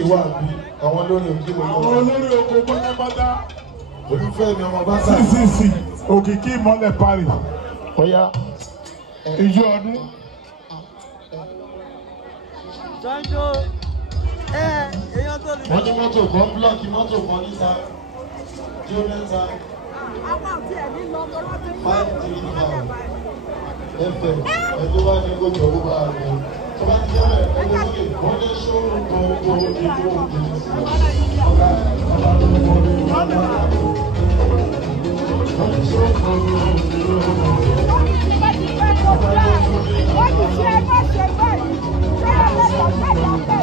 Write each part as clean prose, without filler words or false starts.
sì wà bí àwọn olórí òkè wọn. Àwọn olórí oko pátápátá. Olúfẹ́mi ọmọ bàtà. CCC Òkìkí Ìmọ́lẹ̀ Parish. Ọ̀yá ìjọ ọdún. Jọ́njọ́ èèyàn tó lè. Wọ́n ní mọ́tò kan búlọ́ọ̀kì mọ́tò kan níta tí ó mẹ́ta. Àwọn àti ẹ̀mí lọ tó láti fún 535 FM ẹjọ́ bá ní kójọ owó bá rẹ̀. Tó bá ti jẹ́ ẹgbẹ́ lókè wọ́n ní ṣóòrù kan owó ìlú òkè sí ọ̀gá ọ̀gá tó ń bọ̀ ní ọ̀gá. Wọ́n ní ṣóòrù kan owó ìlú òkè. wọ́n ti ṣe ẹgbẹ́ ṣe báyìí. Ṣé ẹgbẹ́ sọ sẹ́yìn ọ̀bẹ?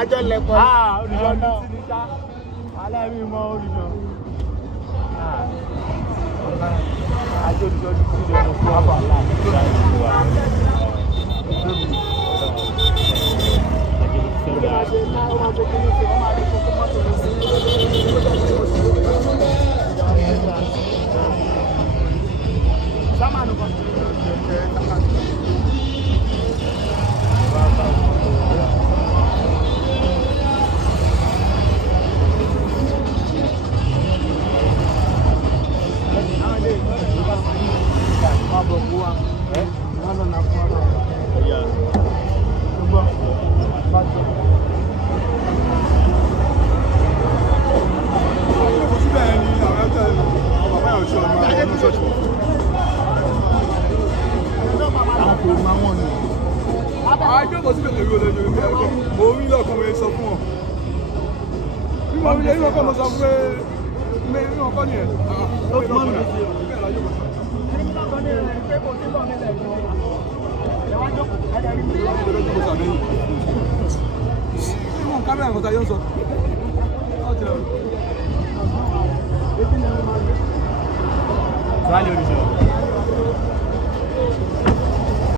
Ajọ lẹ̀kọ́. Olùjọ́ náà. Alẹ́rí mọ́ olùjọ́. Ajọ olùjọ́ ní kí ìjọba fún àbọ̀ aláàbò ìlú wa. Vale, Oluso.